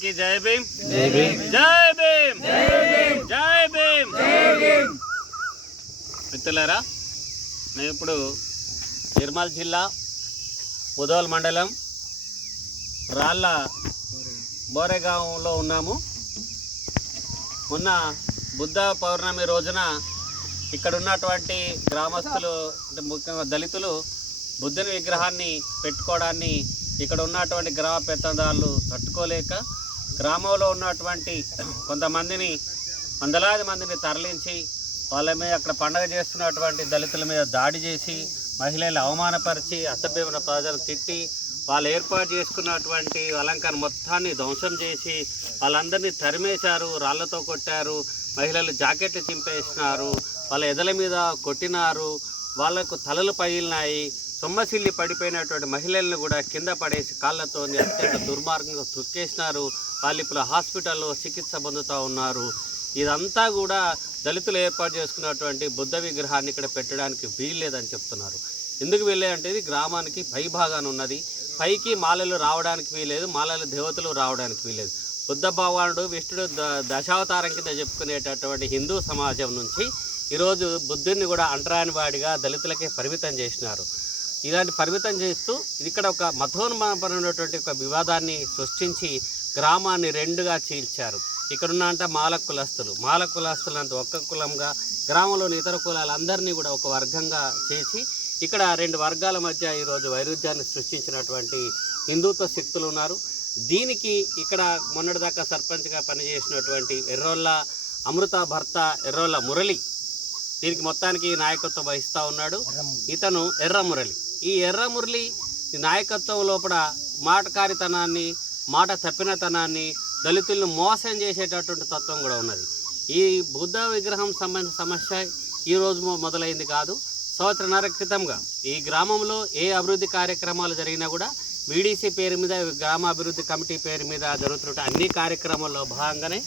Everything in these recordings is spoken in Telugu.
అందరికీ జై భీమ్, జై భీమ్, జై భీమ్, జై భీమ్, జై భీమ్. మిత్రులారా, మేము ఇప్పుడు నిర్మల్ జిల్లా ముదోల్ మండలం రాళ్ళ బోరేగాంలో ఉన్నాము. మొన్న బుద్ధ పౌర్ణమి రోజున ఇక్కడ ఉన్నటువంటి గ్రామస్తులు అంటే ముఖ్యంగా దళితులు బుద్ధుని విగ్రహాన్ని పెట్టుకోవడాన్ని ఇక్కడ ఉన్నటువంటి గ్రామ పెత్తందారులు తట్టుకోలేక గ్రామంలో ఉన్నటువంటి కొంతమందిని వందలాది మందిని తరలించి వాళ్ళ మీద అక్కడ పండగ చేస్తున్నటువంటి దళితుల మీద దాడి చేసి మహిళలు అవమానపరిచి అసభ్యమైన ప్రజలు తిట్టి వాళ్ళు ఏర్పాటు చేసుకున్నటువంటి అలంకారం మొత్తాన్ని ధ్వంసం చేసి వాళ్ళందరినీ తరిమేశారు, రాళ్లతో కొట్టారు, మహిళలు జాకెట్లు చింపేసినారు, వాళ్ళ ఎదల మీద కొట్టినారు, వాళ్లకు తలలు పగిలినాయి, సొమ్మసిల్లి పడిపోయినటువంటి మహిళలను కూడా కింద పడేసి కాళ్ళతో అత్యంత దుర్మార్గంగా తొక్కేసినారు. వాళ్ళు ఇప్పుడు హాస్పిటల్లో చికిత్స పొందుతూ ఉన్నారు. ఇదంతా కూడా దళితులు ఏర్పాటు చేసుకున్నటువంటి బుద్ధ విగ్రహాన్ని ఇక్కడ పెట్టడానికి వీల్లేదని చెప్తున్నారు. ఎందుకు వీల్లేదంటే ఇది గ్రామానికి పై భాగాన ఉన్నది, పైకి మాలలు రావడానికి వీలేదు, మాలల దేవతలు రావడానికి వీలేదు. బుద్ధ భగవానుడు విష్ణుడు దశావతారం కింద చెప్పుకునేటటువంటి హిందూ సమాజం నుంచి ఈరోజు బుద్ధుడిని కూడా అంటరాని వాడిగా దళితులకే పరిమితం చేసినారు. ఇలాంటి పరిమితం చేస్తూ ఇక్కడ ఒక మతోన్మానపరమైనటువంటి ఒక వివాదాన్ని సృష్టించి గ్రామాన్ని రెండుగా చీల్చారు. ఇక్కడున్న మాల కులస్తులు అంటే ఒక్క కులంగా గ్రామంలోని ఇతర కులాలందరినీ కూడా ఒక వర్గంగా చేసి ఇక్కడ రెండు వర్గాల మధ్య ఈరోజు వైరుధ్యాన్ని సృష్టించినటువంటి హిందుత్వ శక్తులు ఉన్నారు. దీనికి ఇక్కడ మొన్నటిదాకా సర్పంచ్గా పనిచేసినటువంటి ఎర్రోళ్ళ అమృత భర్త ఎర్రోళ్ళ మురళి దీనికి మొత్తానికి నాయకత్వం వహిస్తూ ఉన్నాడు. ఇతను ఎర్ర మురళి. ఈ ఎర్ర మురళి నాయకత్వం లోపల మాటకారితనాన్ని, మాట తప్పినతనాన్ని, దళితులను మోసం చేసేటటువంటి తత్వం కూడా ఉన్నది. ఈ బుద్ధ విగ్రహం సంబంధించిన సమస్య ఈరోజు మొదలైంది కాదు, సంవత్సరన్నర క్రితంగా ఈ గ్రామంలో ఏ అభివృద్ధి కార్యక్రమాలు జరిగినా కూడా వీడీసీ పేరు మీద, గ్రామాభివృద్ధి కమిటీ పేరు మీద జరుగుతున్న అన్ని కార్యక్రమాల్లో భాగంగానే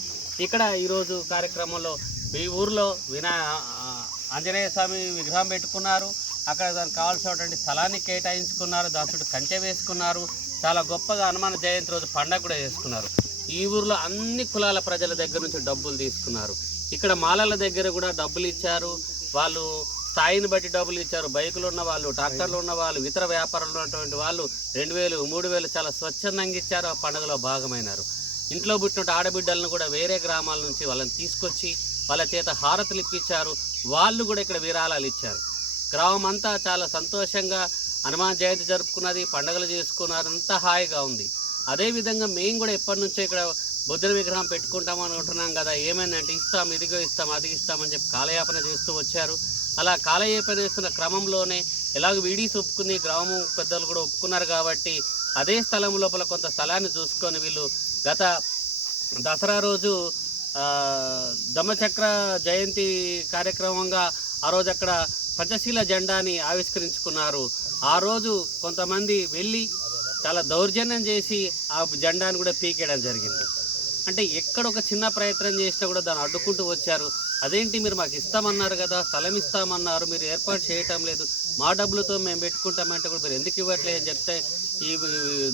ఇక్కడ ఈరోజు కార్యక్రమంలో ఈ ఊరిలో ఆంజనేయ స్వామి విగ్రహం పెట్టుకున్నారు. అక్కడ దానికి కావాల్సినటువంటి స్థలాన్ని కేటాయించుకున్నారు, దాని చుట్టూ కంచె వేసుకున్నారు. చాలా గొప్పగా హనుమాన్ జయంతి రోజు పండగ కూడా చేసుకున్నారు. ఈ ఊరిలో అన్ని కులాల ప్రజల దగ్గర నుంచి డబ్బులు తీసుకున్నారు. ఇక్కడ మాలల దగ్గర కూడా డబ్బులు ఇచ్చారు. వాళ్ళు స్థాయిని బట్టి డబ్బులు ఇచ్చారు. బైకులు ఉన్న వాళ్ళు, ట్రాక్టర్లు ఉన్న వాళ్ళు, ఇతర వ్యాపారంలో ఉన్నటువంటి వాళ్ళు 2000, 3000 చాలా స్వచ్ఛందంగా ఇచ్చారు. ఆ పండుగలో భాగమైనారు. ఇంట్లో పుట్టిన ఆడబిడ్డలను కూడా వేరే గ్రామాల నుంచి వాళ్ళని తీసుకొచ్చి వాళ్ళ చేత హారతులు ఇప్పించారు. వాళ్ళు కూడా ఇక్కడ విరాళాలు ఇచ్చారు. గ్రామం అంతా చాలా సంతోషంగా హనుమాన్ జయంతి జరుపుకున్నది, పండుగలు చేసుకున్నారు, అంతా హాయిగా ఉంది. అదేవిధంగా మేము కూడా ఎప్పటి నుంచో ఇక్కడ బుద్ధుని విగ్రహం పెట్టుకుంటామని అనుకుంటున్నాం కదా, ఏమైందంటే ఇస్తాం, ఇదిగో ఇస్తాం, అది ఇస్తామని చెప్పి కాలయాపన చేస్తూ వచ్చారు. అలా కాలయాపన చేస్తున్న క్రమంలోనే ఎలాగో వీడీస్ ఒప్పుకుంది, గ్రామం పెద్దలు కూడా ఒప్పుకున్నారు కాబట్టి అదే స్థలం లోపల కొంత స్థలాన్ని చూసుకొని వీళ్ళు గత దసరా రోజు ధమ్మచక్ర జయంతి కార్యక్రమంగా ఆ రోజు అక్కడ పంచశీల జెండాని ఆవిష్కరించుకున్నారు. ఆ రోజు కొంతమంది వెళ్ళి చాలా దౌర్జన్యం చేసి ఆ జెండాను కూడా పీకేయడం జరిగింది. అంటే ఎక్కడ ఒక చిన్న ప్రయత్నం చేసినా కూడా దాన్ని అడ్డుకుంటూ వచ్చారు. అదేంటి మీరు మాకు ఇస్తామన్నారు కదా, స్థలం ఇస్తామన్నారు, మీరు ఏర్పాటు చేయటం లేదు, మా డబ్బులతో మేము పెట్టుకుంటామంటే కూడా మీరు ఎందుకు ఇవ్వట్లేదు అని చెప్తే ఈ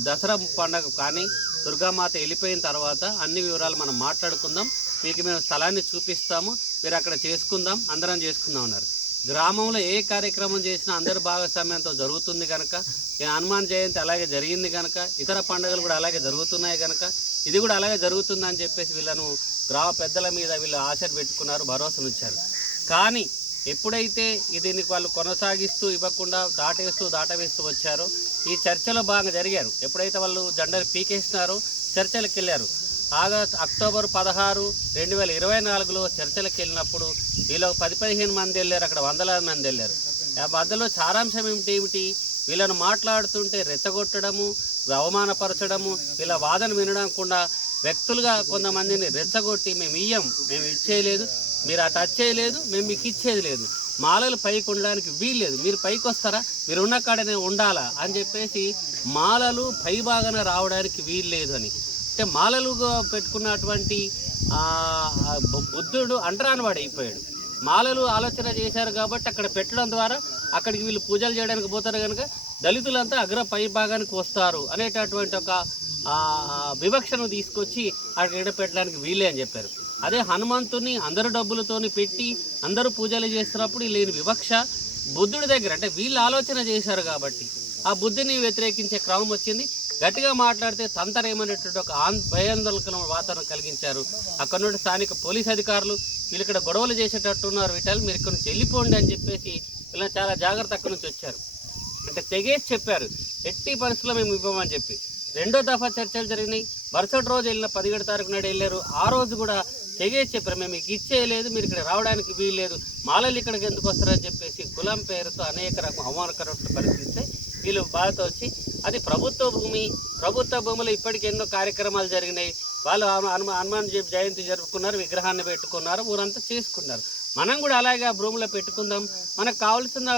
దసరా పండుగ కానీ దుర్గామాత వెళ్ళిపోయిన తర్వాత అన్ని వివరాలు మనం మాట్లాడుకుందాం, మీకు మేము స్థలాన్ని చూపిస్తాము, మీరు అక్కడ చేసుకుందాం, అందరం చేసుకుందాం అన్నారు. గ్రామంలో ఏ కార్యక్రమం చేసినా అందరి భాగస్వామ్యంతో జరుగుతుంది కనుక, హనుమాన్ జయంతి అలాగే జరిగింది కనుక, ఇతర పండుగలు కూడా అలాగే జరుగుతున్నాయి కనుక ఇది కూడా అలాగే జరుగుతుందని చెప్పేసి వీళ్ళను గ్రామ పెద్దల మీద వీళ్ళు ఆశలు పెట్టుకున్నారు, భరోసానిచ్చారు. కానీ ఎప్పుడైతే దీన్ని వాళ్ళు కొనసాగిస్తూ ఇవ్వకుండా దాటవేస్తూ వచ్చారో ఈ చర్చలో బాగా జరిగారు. ఎప్పుడైతే వాళ్ళు జెండాను పీకేసినారో చర్చలకు వెళ్ళారు. అక్టోబర్ 16, 2024లో చర్చలకు వెళ్ళినప్పుడు వీళ్ళు 10-15 మంది వెళ్ళారు, అక్కడ వందలాది మంది వెళ్ళారు. ఆ మధ్యలో సారాంశం ఏమిటి, వీళ్ళను మాట్లాడుతుంటే రెచ్చగొట్టడము, అవమానపరచడము, వీళ్ళ వాదన వినడంకుండా వ్యక్తులుగా కొంతమందిని రెచ్చగొట్టి మేము ఇచ్చేయలేదు, మీరు ఆ టచ్ చేయలేదు, మేము మీకు ఇచ్చేది లేదు, మాలలు పైకి ఉండడానికి వీల్లేదు, మీరు పైకి వస్తారా, మీరు ఉన్న కాడనే ఉండాలా అని చెప్పేసి మాలలు పై భాగాన రావడానికి వీల్లేదు అని. అంటే మాలలుగా పెట్టుకున్నటువంటి బుద్ధుడు అంటరానివాడు అయిపోయాడు. మాలలు ఆలోచన చేశారు కాబట్టి అక్కడ పెట్టడం ద్వారా అక్కడికి వీళ్ళు పూజలు చేయడానికి పోతారు కనుక దళితులంతా అగ్ర పై భాగానికి వస్తారు అనేటటువంటి ఒక వివక్షను తీసుకొచ్చి అక్కడ పెట్టడానికి వీలే అని చెప్పారు. అదే హనుమంతుని అందరు డబ్బులతోని పెట్టి అందరూ పూజలు చేస్తున్నప్పుడు లేని వివక్ష బుద్ధుడి దగ్గర, అంటే వీళ్ళు ఆలోచన చేశారు కాబట్టి ఆ బుద్ధిని వ్యతిరేకించే క్రమం వచ్చింది. గట్టిగా మాట్లాడితే తంతరేమనేటువంటి ఒక భయాందోళన వాతావరణం కలిగించారు. అక్కడ నుండి స్థానిక పోలీస్ అధికారులు వీళ్ళు ఇక్కడ గొడవలు చేసేటట్టున్నారు, వీటలు మీరు ఇక్కడ నుంచి వెళ్ళిపోండి అని చెప్పేసి వీళ్ళని చాలా జాగ్రత్త అక్కడి నుంచి వచ్చారు. అంటే తెగేసి చెప్పారు ఎట్టి పరిస్థితుల్లో మేము ఇవ్వమని చెప్పి. రెండో దఫా చర్చలు జరిగినాయి. మరుసటి రోజు వెళ్ళిన 17 తారీఖు నాడు వెళ్ళారు. ఆ రోజు కూడా తెగేసి చెప్పారు మేము మీకు ఇచ్చేయలేదు, మీరు ఇక్కడ రావడానికి వీల్లేదు, మాలలు ఇక్కడికి ఎందుకు వస్తారని చెప్పేసి కులం పేరుతో అనేక రకం అవమానకరమైన పరిస్థితి వీళ్ళు బాధతో వచ్చి, అది ప్రభుత్వ భూమి, ప్రభుత్వ భూమిలో ఇప్పటికి ఎన్నో కార్యక్రమాలు జరిగినాయి. వాళ్ళు హనుమాన్ జయంతి జరుపుకున్నారు, విగ్రహాన్ని పెట్టుకున్నారు, ఊరంతా చేసుకున్నారు. మనం కూడా అలాగే ఆ భూమిలో పెట్టుకుందాం. మనకు కావాల్సిన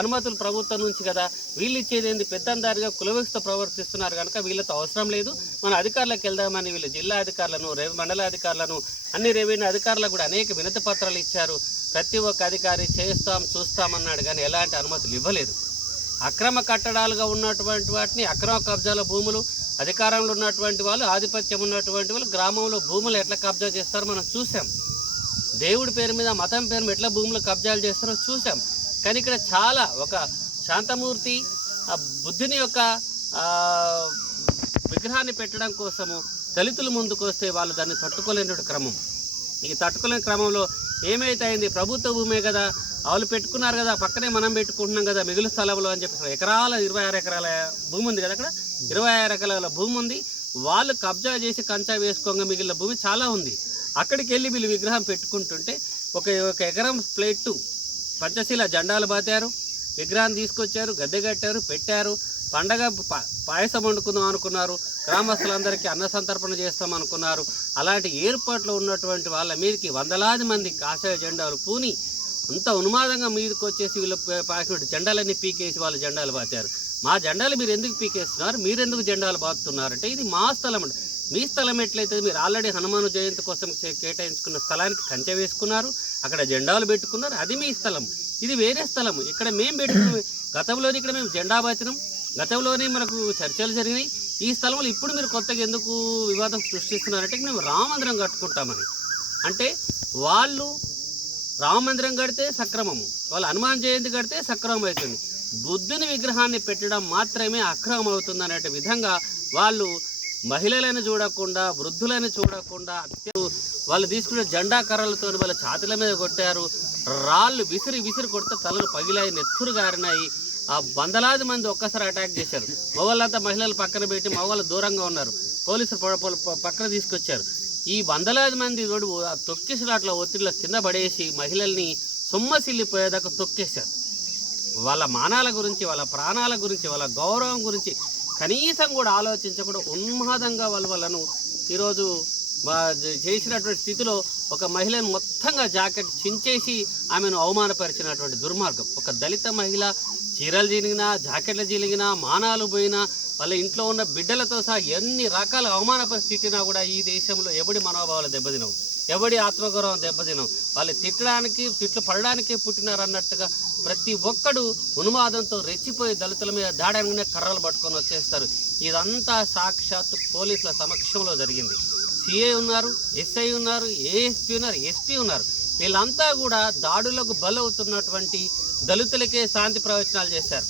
అనుమతులు ప్రభుత్వం నుంచి కదా, వీళ్ళు ఇచ్చేది ఏంది పెద్దందారిగా కులవిస్తూ ప్రవర్తిస్తున్నారు కనుక వీళ్ళతో అవసరం లేదు, మన అధికారులకు వెళ్దామని వీళ్ళు జిల్లా అధికారులను, మండల అధికారులను, అన్ని రెవెన్యూ అధికారులకు కూడా అనేక వినతి పత్రాలు ఇచ్చారు. ప్రతి ఒక్క అధికారి చేస్తాం చూస్తామన్నాడు కానీ ఎలాంటి అనుమతులు ఇవ్వలేదు. అక్రమ కట్టడాలుగా ఉన్నటువంటి వాటిని, అక్రమ కబ్జాల భూములు, అధికారంలో ఉన్నటువంటి వాళ్ళు, ఆధిపత్యం ఉన్నటువంటి వాళ్ళు గ్రామంలో భూములు ఎట్లా కబ్జా చేస్తారో మనం చూసాం. దేవుడి పేరు మీద, మతం పేరు మీద ఎట్లా భూములు కబ్జాలు చేస్తారో చూసాం. కానీ ఇక్కడ చాలా ఒక శాంతమూర్తి బుద్ధుని యొక్క విగ్రహాన్ని పెట్టడం కోసము దళితులు ముందుకు వస్తే వాళ్ళు దాన్ని తట్టుకోలేని క్రమం. ఈ తట్టుకోలేని క్రమంలో ఏమైతే అయింది, ప్రభుత్వ భూమే కదా, వాళ్ళు పెట్టుకున్నారు కదా, పక్కనే మనం పెట్టుకుంటున్నాం కదా మిగులు స్థలంలో అని చెప్పి 26 ఎకరాల భూమి ఉంది కదా, అక్కడ 26 ఎకరాల భూమి ఉంది. వాళ్ళు కబ్జా చేసి కంచా వేసుకోగా మిగిలిన భూమి చాలా ఉంది. అక్కడికి వెళ్ళి వీళ్ళు విగ్రహం పెట్టుకుంటుంటే ఒక ఎకరం ప్లేటు పంచశీల జెండాలు బాతారు, విగ్రహాన్ని తీసుకొచ్చారు, గద్దె కట్టారు, పెట్టారు. పండగ పాయసం వండుకుందాం అనుకున్నారు, గ్రామస్తులందరికీ అన్న సంతర్పణ చేస్తాం అనుకున్నారు. అలాంటి ఏర్పాట్లు ఉన్నటువంటి వాళ్ళ మీదకి వందలాది మంది కాషాయ జెండాలు పూని అంత ఉన్మాదంగా మీదకి వచ్చేసి వీళ్ళు పాకినట్టు జెండాలన్నీ పీకేసి వాళ్ళు జెండాలు బాతారు. మా జెండాలు మీరు ఎందుకు పీకేస్తున్నారు, మీరెందుకు జెండాలు బాతున్నారంటే ఇది మా స్థలం అండి. మీ స్థలం ఎట్లయితే మీరు ఆల్రెడీ హనుమాను జయంతి కోసం కేటాయించుకున్న స్థలానికి కంచె వేసుకున్నారు, అక్కడ జెండాలు పెట్టుకున్నారు, అది మీ స్థలం. ఇది వేరే స్థలం. ఇక్కడ మేము పెట్టుకున్నాం, గతంలోని ఇక్కడ మేము జెండా బాచినాం, గతంలోనే మనకు చర్చలు జరిగినాయి. ఈ స్థలంలో ఇప్పుడు మీరు కొత్తగా ఎందుకు వివాదం సృష్టిస్తున్నారంటే మేము రామ మందిరం కట్టుకుంటామని. అంటే వాళ్ళు రామ మందిరం కడితే సక్రమము, వాళ్ళు హనుమాన్ జయంతి కడితే సక్రమం అవుతుంది, బుద్ధుని విగ్రహాన్ని పెట్టడం మాత్రమే అక్రమం అవుతుంది అనే విధంగా వాళ్ళు మహిళలను చూడకుండా, వృద్ధులను చూడకుండా వాళ్ళు తీసుకునే జెండా కర్రలతో వాళ్ళ ఛాతీల మీద కొట్టారు. రాళ్ళు విసిరి విసిరి కొడితే తలలు పగిలాయి, నెత్తురు గారినాయి. ఆ వందలాది మంది ఒక్కసారి అటాక్ చేశారు. మగవాళ్ళంతా మహిళలు పక్కన పెట్టి మగవాళ్ళు దూరంగా ఉన్నారు, పోలీసులు పక్కన తీసుకొచ్చారు. ఈ వందలాది మంది తొక్కిసలాట్ల ఒత్తిడిలో కింద పడేసి మహిళల్ని సొమ్మసిల్లిపోయేదాకా తొక్కేశారు. వాళ్ళ మానాల గురించి, వాళ్ళ ప్రాణాల గురించి, వాళ్ళ గౌరవం గురించి కనీసం కూడా ఆలోచించకుండా ఉన్మాదంగా వాళ్ళను ఈరోజు చేసినటువంటి స్థితిలో ఒక మహిళను మొత్తంగా జాకెట్ చించేసి ఆమెను అవమానపరిచినటువంటి దుర్మార్గం. ఒక దళిత మహిళ చీరలు చినిగినా, జాకెట్లు చినిగినా, మానాలు పోయినా, వాళ్ళ ఇంట్లో ఉన్న బిడ్డలతో సహా ఎన్ని రకాల అవమాన పరిస్థితినా కూడా ఈ దేశంలో ఎవడి మనోభావాలు దెబ్బతినవు, ఎవడి ఆత్మగౌరవం దెబ్బతినవు. వాళ్ళు తిట్లు పడడానికే పుట్టినారన్నట్టుగా ప్రతి ఒక్కడు ఉన్మాదంతో రెచ్చిపోయి దళితుల మీద దాడనగానే కర్రలు పట్టుకొని వచ్చేస్తారు. ఇదంతా సాక్షాత్తు పోలీసుల సమక్షంలో జరిగింది. సిఐ ఉన్నారు, ఎస్ఐ ఉన్నారు, ఏఎస్పీ ఉన్నారు, ఎస్పీ ఉన్నారు. వీళ్ళంతా కూడా దాడులకు బలవుతున్నటువంటి దళితులకే శాంతి ప్రవచనాలు చేశారు.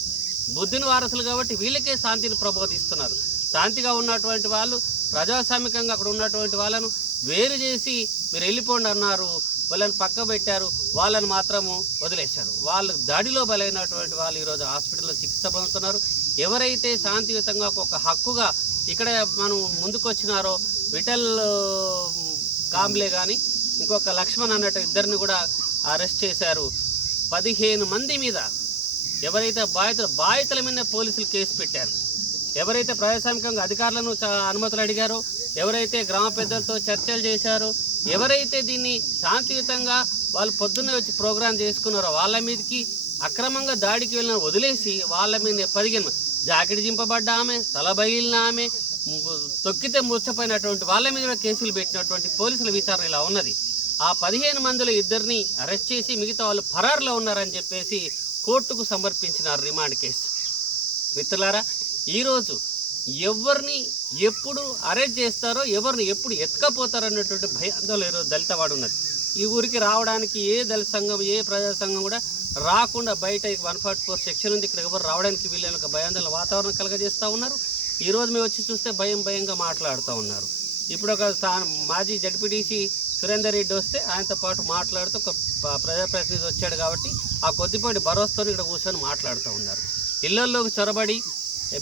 బుద్ధుని వారసులు కాబట్టి వీళ్ళకే శాంతిని ప్రబోధిస్తున్నారు. శాంతిగా ఉన్నటువంటి వాళ్ళు, ప్రజాస్వామికంగా అక్కడ ఉన్నటువంటి వాళ్ళను వేరు చేసి మీరు వెళ్ళిపోండి అన్నారు. వాళ్ళని పక్క పెట్టారు, వాళ్ళని మాత్రము వదిలేశారు. వాళ్ళు దాడిలో బలైనటువంటి వాళ్ళు ఈరోజు హాస్పిటల్లో చికిత్స పొందుతున్నారు. ఎవరైతే శాంతియుతంగా ఒక హక్కుగా ఇక్కడ మనం ముందుకు వచ్చినారో, విఠల్ కాంబ్లే కానీ ఇంకొక లక్ష్మణ్ అన్నట్టు ఇద్దరిని కూడా అరెస్ట్ చేశారు. 15 మంది మీద ఎవరైతే బాధితుల మీద పోలీసులు కేసు పెట్టారు. ఎవరైతే ప్రజాస్వామికంగా అధికారులను అనుమతులు అడిగారో, ఎవరైతే గ్రామ పెద్దలతో చర్చలు చేశారో, ఎవరైతే దీన్ని శాంతియుతంగా వాళ్ళు పొద్దున్నే వచ్చి ప్రోగ్రాం చేసుకున్నారో వాళ్ళ మీదకి అక్రమంగా దాడికి వెళ్ళిన వదిలేసి వాళ్ళ మీద 15 జాకెట్ జింపబడ్డ ఆమె, తల బగిలిన ఆమె, తొక్కితే ముచ్చపోయినటువంటి వాళ్ళ మీద కేసులు పెట్టినటువంటి పోలీసుల విచారణ ఇలా ఉన్నది. ఆ 15 మందిలో 2ని అరెస్ట్ చేసి మిగతా వాళ్ళు ఫరారులో ఉన్నారని చెప్పేసి కోర్టుకు సమర్పించినారు రిమాండ్ కేసు. మిత్రులారా, ఈరోజు ఎవరిని ఎప్పుడు అరెస్ట్ చేస్తారో, ఎవరిని ఎప్పుడు ఎత్తుకపోతారో అన్నటువంటి భయాందోళన ఈరోజు దళిత వాడు ఉన్నది. ఈ ఊరికి రావడానికి ఏ దళిత సంఘం, ఏ ప్రజా సంఘం కూడా రాకుండా బయట 144 సెక్షన్ ఉంది, ఇక్కడ ఎవరు రావడానికి వీళ్ళని ఒక భయాందోళన వాతావరణం కలగజేస్తూ ఉన్నారు. ఈరోజు మేము వచ్చి చూస్తే భయంగా మాట్లాడుతూ ఉన్నారు. ఇప్పుడు ఒక మాజీ జడ్పీటీసీ సురేందర్ రెడ్డి వస్తే ఆయనతో పాటు మాట్లాడుతూ ఒక ప్రజాప్రతినిధి వచ్చాడు కాబట్టి ఆ కొద్దిపాటి భరోసాతో ఇక్కడ కూర్చొని మాట్లాడుతూ ఉన్నారు. ఇళ్లల్లోకి చొరబడి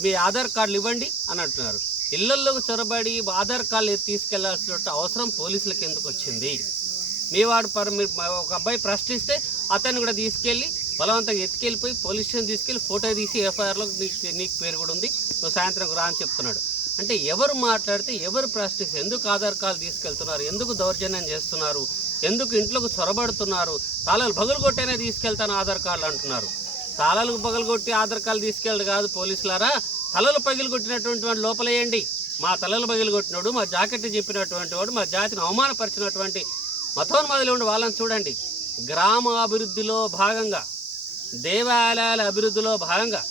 మీ ఆధార్ కార్డులు ఇవ్వండి అని అంటున్నారు. ఇళ్లల్లోకి చొరబడి ఆధార్ కార్డులు తీసుకెళ్లాల్సిన అవసరం పోలీసులకు ఎందుకు వచ్చింది? మీ వాడు ఒక అబ్బాయి ప్రశ్నిస్తే అతన్ని కూడా తీసుకెళ్ళి బలవంతంగా ఎత్తుకెళ్ళిపోయి పోలీస్ స్టేషన్ తీసుకెళ్ళి ఫోటో తీసి ఎఫ్ఐఆర్లో నీకు పేరు కూడా ఉంది, నువ్వు సాయంత్రం రా అని చెప్తున్నాడు. అంటే ఎవరు మాట్లాడితే, ఎవరు ప్రశ్నిస్తే ఎందుకు ఆధార్ కార్డు తీసుకెళ్తున్నారు, ఎందుకు దౌర్జన్యం చేస్తున్నారు, ఎందుకు ఇంట్లోకి చొరబడుతున్నారు? తాళాలు పగులు కొట్టేనే తీసుకెళ్తాను ఆధార్ కార్డులు అంటున్నారు. తాళాలకు పగలు కొట్టి ఆధార్ కార్డు తీసుకెళ్ళడు కాదు పోలీసులారా, తలలు పగిలి కొట్టినటువంటి వాడు లోపలేయండి. మా తలలు పగిలి కొట్టినాడు, మా జాకెట్ చెప్పినటువంటి వాడు, మా జాతిని అవమానపరిచినటువంటి మతోన్మాదులు ఉండి వాళ్ళని చూడండి. గ్రామ అభివృద్ధిలో భాగంగా, దేవాలయాల అభివృద్ధిలో భాగంగా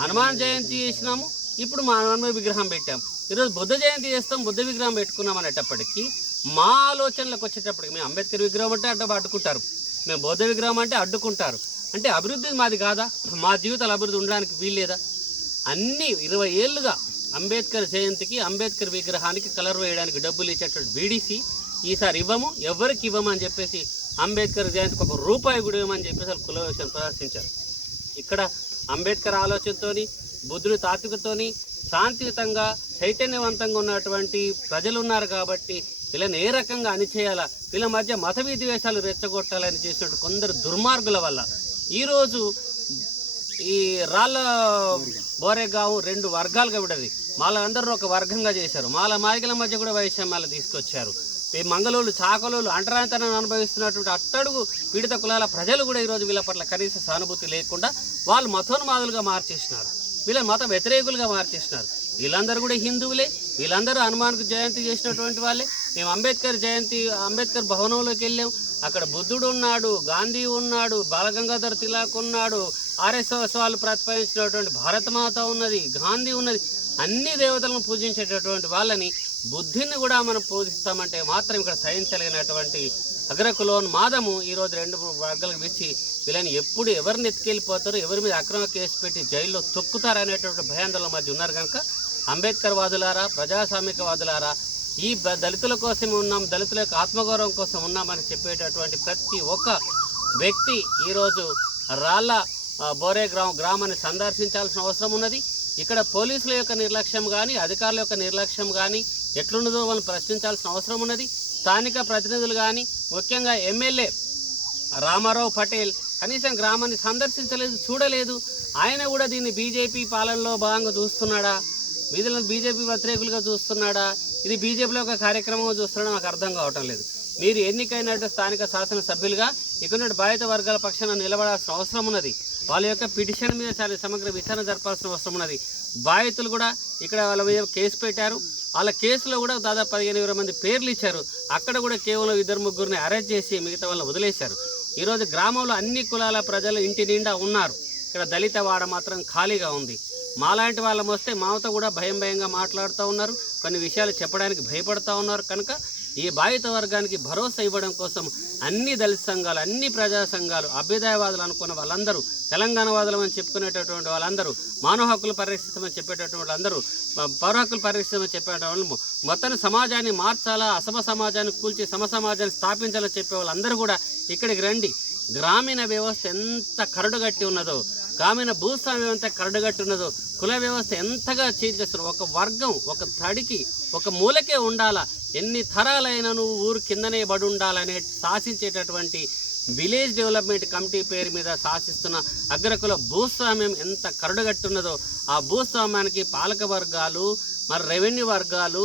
హనుమాన్ జయంతి చేసినాము, ఇప్పుడు మా హనుమాన్ విగ్రహం పెట్టాం. ఈరోజు బుద్ధ జయంతి చేస్తాం, బుద్ధ విగ్రహం పెట్టుకున్నాం అనేటప్పటికీ మా ఆలోచనలకు వచ్చేటప్పటికి మేము అంబేద్కర్ విగ్రహం అంటే అడ్డుకుంటారు, మేము బౌద్ధ విగ్రహం అంటే అడ్డుకుంటారు. అంటే అభివృద్ధి మాది కాదా? మా జీవితాల అభివృద్ధి ఉండడానికి వీల్లేదా? అన్నీ 20 ఏళ్ళుగా అంబేద్కర్ జయంతికి, అంబేద్కర్ విగ్రహానికి కలర్ వేయడానికి డబ్బులు ఇచ్చేటువంటి బీడీసీ ఈసారి ఇవ్వము, ఎవరికి ఇవ్వము అని చెప్పేసి అంబేద్కర్ జయంతికి ₹1 కూడా ఇవ్వమని చెప్పేసి వాళ్ళు కులవేషం ప్రదర్శించారు. ఇక్కడ అంబేద్కర్ ఆలోచనతోని, బుద్ధుడి తాత్వికతోని శాంతియుతంగా చైతన్యవంతంగా ఉన్నటువంటి ప్రజలు ఉన్నారు కాబట్టి వీళ్ళని ఏ రకంగా అణిచేయాలా, వీళ్ళ మధ్య మత విద్వేషాలు రెచ్చగొట్టాలని చేసినట్టు కొందరు దుర్మార్గుల వల్ల ఈరోజు ఈ రాళ్ళ బోరేగాం 2 వర్గాలుగా విడది. మాలందరూ ఒక వర్గంగా చేశారు. మాదిగల మధ్య కూడా వైషమ్యాలు తీసుకొచ్చారు. ఈ మంగళూరు, చాకలోలు అంటరానితనాన్ని అనుభవిస్తున్నటువంటి అట్టడుగు పీడిత కులాల ప్రజలు కూడా ఈరోజు వీళ్ళ పట్ల కనీస సానుభూతి లేకుండా వాళ్ళు మతోన్మాదులుగా మార్చేసినారు, వీళ్ళ మత వ్యతిరేకులుగా మార్చేసినారు. వీళ్ళందరూ కూడా హిందువులే, వీళ్ళందరూ హనుమాన్కు జయంతి చేసినటువంటి వాళ్ళే. మేము అంబేద్కర్ భవనంలోకి వెళ్ళాం, అక్కడ బుద్ధుడు ఉన్నాడు, గాంధీ ఉన్నాడు, బాలగంగాధర్ తిలక్ ఉన్నాడు, ఆర్ఎస్ఎస్ వాళ్ళు ప్రతిపాదించినటువంటి భారతమాత ఉన్నది, గాంధీ ఉన్నది. అన్ని దేవతలను పూజించేటటువంటి వాళ్ళని, బుద్ధిని కూడా మనం పూజిస్తామంటే మాత్రం ఇక్కడ సహించలేనటువంటి అగ్రకులోన్మాదము ఈరోజు 2 వర్గాలకు ఇచ్చి వీళ్ళని ఎప్పుడు ఎవరిని ఎత్తుకెళ్ళిపోతారో, ఎవరి మీద అక్రమ కేసు పెట్టి జైల్లో తొక్కుతారు అనేటువంటి భయాందోళన మధ్య ఉన్నారు కనుక అంబేద్కర్ వాదులారా, ప్రజాస్వామికవాదులారా, ఈ దళితుల కోసమే ఉన్నాం, దళితుల యొక్క ఆత్మగౌరవం కోసం ఉన్నామని చెప్పేటటువంటి ప్రతి ఒక్క వ్యక్తి ఈరోజు రాళ్ళ బోరే గ్రామాన్ని సందర్శించాల్సిన అవసరం ఉన్నది. ఇక్కడ పోలీసుల యొక్క నిర్లక్ష్యం కానీ, అధికారుల యొక్క నిర్లక్ష్యం కానీ ఎట్లున్నదో మనం ప్రశ్నించాల్సిన అవసరం ఉన్నది. స్థానిక ప్రతినిధులు కానీ, ముఖ్యంగా ఎమ్మెల్యే రామారావు పటేల్ కనీసం గ్రామాన్ని సందర్శించలేదు, చూడలేదు. ఆయన కూడా దీన్ని బీజేపీ పాలనలో భాగంగా చూస్తున్నాడా, వీధులను బీజేపీ వ్యతిరేకులుగా చూస్తున్నాడా, ఇది బీజేపీలో ఒక కార్యక్రమంగా చూస్తున్నాడా నాకు అర్థం కావటం లేదు. మీరు ఎన్నికైనట్టు స్థానిక శాసనసభ్యులుగా ఇక్కడ బాధిత వర్గాల పక్షాన నిలబడాల్సిన అవసరం ఉన్నది. వాళ్ళ యొక్క పిటిషన్ మీద చాలా సమగ్ర విచారణ జరపాల్సిన అవసరం ఉన్నది. బాధితులు కూడా ఇక్కడ వాళ్ళ మీద కేసు పెట్టారు, వాళ్ళ కేసులో కూడా దాదాపు 15-20 మంది పేర్లు ఇచ్చారు. అక్కడ కూడా కేవలం 2-3 అరెస్ట్ చేసి మిగతా వాళ్ళని వదిలేశారు. ఈరోజు గ్రామంలో అన్ని కులాల ప్రజలు ఇంటి నిండా ఉన్నారు, ఇక్కడ దళిత వాడ మాత్రం ఖాళీగా ఉంది. మాలాంటి వాళ్ళం వస్తే మాతో కూడా భయంగా మాట్లాడుతూ ఉన్నారు, కొన్ని విషయాలు చెప్పడానికి భయపడుతూ ఉన్నారు. కనుక ఈ బాధిత వర్గానికి భరోసా ఇవ్వడం కోసం అన్ని దళిత సంఘాలు, అన్ని ప్రజా సంఘాలు, అభ్యుదయవాదులు అనుకున్న వాళ్ళందరూ, తెలంగాణ వాదులు అని చెప్పుకునేటటువంటి వాళ్ళందరూ, మానవ హక్కులు పరిరక్షిస్తామని చెప్పేటటువంటి వాళ్ళందరూ, పౌర హక్కులు పరిరక్షిస్తామని చెప్పేటువంటి వాళ్ళు, మొత్తం సమాజాన్ని మార్చాలా, అసమ సమాజాన్ని కూల్చి సమ సమాజాన్ని స్థాపించాలని చెప్పే వాళ్ళందరూ కూడా ఇక్కడికి రండి. గ్రామీణ వ్యవస్థ ఎంత కరడుగట్టి ఉన్నదో, గ్రామీణ భూస్వామ్యం ఎంత కరడుగట్టి ఉన్నదో, కుల వ్యవస్థ ఎంతగా చేంజ్ చేస్తున్నారు. ఒక వర్గం, ఒక తడికి, ఒక మూలకే ఉండాలా, ఎన్ని తరాలైనా నువ్వు ఊరు కిందనే పడి ఉండాలనే శాసించేటటువంటి విలేజ్ డెవలప్మెంట్ కమిటీ పేరు మీద శాసిస్తున్న అగ్రకుల భూస్వామ్యం ఎంత కరడుగట్టున్నదో, ఆ భూస్వామ్యానికి పాలక వర్గాలు, మరి రెవెన్యూ వర్గాలు,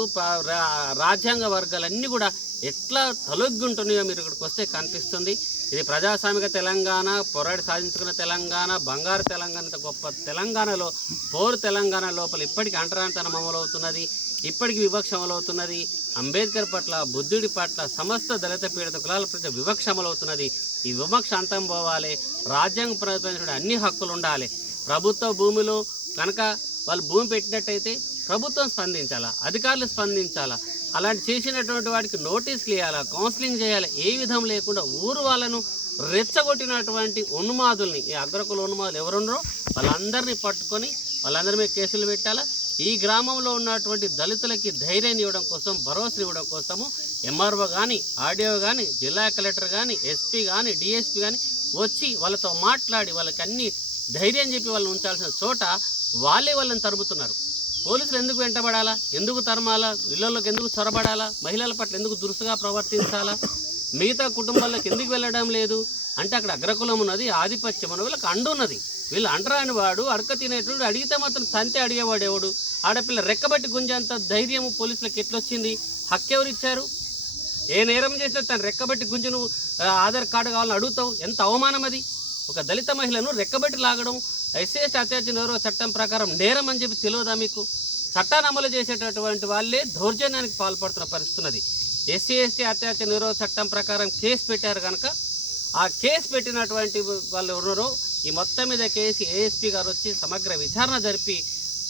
రాజ్యాంగ వర్గాలు అన్నీ కూడా ఎట్లా తొలగ్గుంటున్నాయో మీరు ఇక్కడికి వస్తే కనిపిస్తుంది. ఇది ప్రజాస్వామిక తెలంగాణ, పోరాడి సాధించుకున్న తెలంగాణ, బంగారు తెలంగాణ, గొప్ప తెలంగాణలో పోరు తెలంగాణ లోపల ఇప్పటికీ అంటరానితనం అమలవుతున్నది, ఇప్పటికీ వివక్ష అమలవుతున్నది. అంబేద్కర్ పట్ల, బుద్ధుడి పట్ల, సమస్త దళిత పీడిత కులాల ప్రతి వివక్ష అమలవుతున్నది. ఈ వివక్ష అంతం పోవాలి, రాజ్యాంగ ప్రతిపాదించిన అన్ని హక్కులు ఉండాలి. ప్రభుత్వ భూమిలో కనుక వాళ్ళు భూమి పెట్టినట్టయితే ప్రభుత్వం స్పందించాలా, అధికారులు స్పందించాలా, అలాంటి చేసినటువంటి వాడికి నోటీసులు ఇవ్వాలా, కౌన్సిలింగ్ చేయాలి. ఏ విధం లేకుండా ఊరు వాళ్ళను రెచ్చగొట్టినటువంటి ఉన్మాదుల్ని, ఈ అగ్రకుల ఉన్మాదులు ఎవరున్నారో వాళ్ళందరినీ పట్టుకొని వాళ్ళందరి మీద కేసులు పెట్టాలా. ఈ గ్రామంలో ఉన్నటువంటి దళితులకి ధైర్యాన్ని ఇవ్వడం కోసం, భరోసా ఇవ్వడం కోసము ఎంఆర్ఓ కానీ, ఆర్డీఓ కానీ, జిల్లా కలెక్టర్ కానీ, ఎస్పీ కానీ, డిఎస్పీ కానీ వచ్చి వాళ్ళతో మాట్లాడి వాళ్ళకి అన్ని ధైర్యం చెప్పి వాళ్ళని ఉంచాల్సిన చోట వాళ్ళని తరుముతున్నారు. పోలీసులు ఎందుకు వెంటబడాలా, ఎందుకు తరమాలా, ఇళ్లలోకి ఎందుకు చొరబడాలా, మహిళల పట్ల ఎందుకు దురుసుగా ప్రవర్తించాలా, మిగతా కుటుంబాల్లోకి ఎందుకు వెళ్ళడం లేదు అంటే అక్కడ అగ్రకులం ఉన్నది, ఆధిపత్యం ఉన్నది, వీళ్ళకి అండు ఉన్నది. వీళ్ళు అంటరాని వాడు, అడక తినేటువంటి, అడిగితే మాత్రం తంతే అడిగేవాడు ఎవడు? ఆడపిల్ల రెక్కబట్టి గుంజేంత ధైర్యము పోలీసులకు ఎట్లొచ్చింది? హక్కు ఎవరిచ్చారు? ఏ నేరం చేసినా తను రెక్కబట్టి గుంజు నువ్వు ఆధార్ కార్డు కావాలని అడుగుతావు? ఎంత అవమానం అది! ఒక దళిత మహిళను రెక్కబట్టి లాగడం ఎస్సీ అత్యాచార నిరోధక చట్టం ప్రకారం నేరం అని చెప్పి తెలియదా మీకు? చట్టాన్ని అమలు చేసేటటువంటి వాళ్ళే దౌర్జన్యానికి పాల్పడుతున్న పరిస్థితి ఉన్నది. ఎస్సీ ఎస్టీ అత్యాచార నిరోధక చట్టం ప్రకారం కేసు పెట్టారు కనుక ఆ కేసు పెట్టినటువంటి వాళ్ళు ఎవరున్నారో ఈ మొత్తం మీద కేసు ఏఎస్పీ గారు వచ్చి సమగ్ర విచారణ జరిపి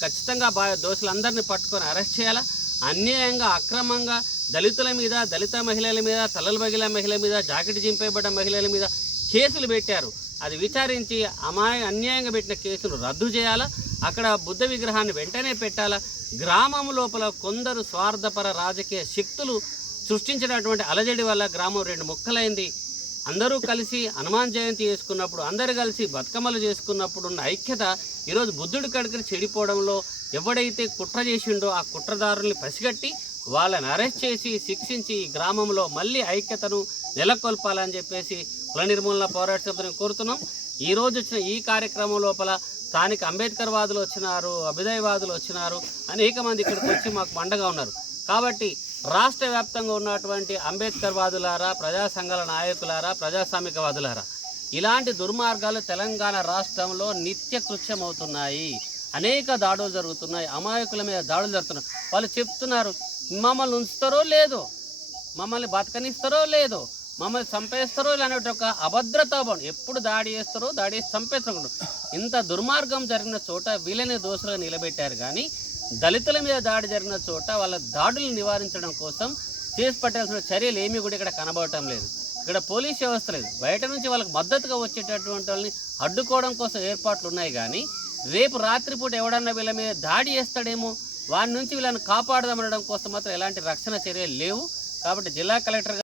ఖచ్చితంగా దోషులందరినీ పట్టుకొని అరెస్ట్ చేయాలా. అన్యాయంగా, అక్రమంగా దళితుల మీద, దళిత మహిళల మీద, తలలు పగిలిన మహిళల మీద, జాకెట్ జింపేయబడ్డ మహిళల మీద కేసులు పెట్టారు. అది విచారించి అన్యాయంగా పెట్టిన కేసులు రద్దు చేయాలా. అక్కడ బుద్ధ విగ్రహాన్ని వెంటనే పెట్టాలా. గ్రామం లోపల కొందరు స్వార్థపర రాజకీయ శక్తులు సృష్టించినటువంటి అలజడి వల్ల గ్రామం రెండు ముక్కలైంది. అందరూ కలిసి హనుమాన్ జయంతి చేసుకున్నప్పుడు, అందరూ కలిసి బతుకమ్మలు చేసుకున్నప్పుడు ఉన్న ఐక్యత ఈరోజు బుద్ధుడి కడికి చెడిపోవడంలో ఎవడైతే కుట్ర చేసిండో ఆ కుట్రదారుల్ని పసిగట్టి వాళ్ళని అరెస్ట్ చేసి శిక్షించి ఈ గ్రామంలో మళ్ళీ ఐక్యతను నెలకొల్పాలని చెప్పేసి కుల నిర్మూలన పోరాట సమితిని కోరుతున్నాం. ఈరోజు వచ్చిన ఈ కార్యక్రమం లోపల స్థానిక అంబేద్కర్ వాదులు వచ్చినారు, అభ్యుదయవాదులు వచ్చినారు, అనేక మంది ఇక్కడికి వచ్చి మాకు మండగా ఉన్నారు. కాబట్టి రాష్ట్ర వ్యాప్తంగా ఉన్నటువంటి అంబేద్కర్ వాదులారా, ప్రజా సంఘాల నాయకులారా, ప్రజాస్వామికవాదులారా, ఇలాంటి దుర్మార్గాలు తెలంగాణ రాష్ట్రంలో నిత్య కృత్యమవుతున్నాయి. అనేక దాడులు జరుగుతున్నాయి, అమాయకుల మీద దాడులు జరుగుతున్నాయి. వాళ్ళు చెప్తున్నారు మమ్మల్ని ఉంచుతారో లేదో, మమ్మల్ని బతకనిస్తారో లేదో, మమ్మల్ని చంపేస్తారో అనే ఒక అభద్రతాభావం. ఎప్పుడు దాడి చేస్తారో, దాడి చేసి చంపేస్తారు. ఇంత దుర్మార్గం జరిగిన చోట వీళ్ళనే దోషులుగా నిలబెట్టారు. కానీ దళితుల మీద దాడి జరిగిన చోట వాళ్ళ దాడులను నివారించడం కోసం చేపట్టాల్సిన చర్యలు ఏమీ కూడా ఇక్కడ కనబడటం లేదు. ఇక్కడ పోలీస్ వ్యవస్థ లేదు. బయట నుంచి వాళ్ళకి మద్దతుగా వచ్చేటటువంటి వాళ్ళని అడ్డుకోవడం కోసం ఏర్పాట్లు ఉన్నాయి. కానీ రేపు రాత్రిపూట ఎవడన్నా వీళ్ళ మీద దాడి చేస్తాడేమో, వారి నుంచి వీళ్ళని కాపాడదామనడం కోసం మాత్రం ఎలాంటి రక్షణ చర్యలు లేవు. కాబట్టి జిల్లా కలెక్టర్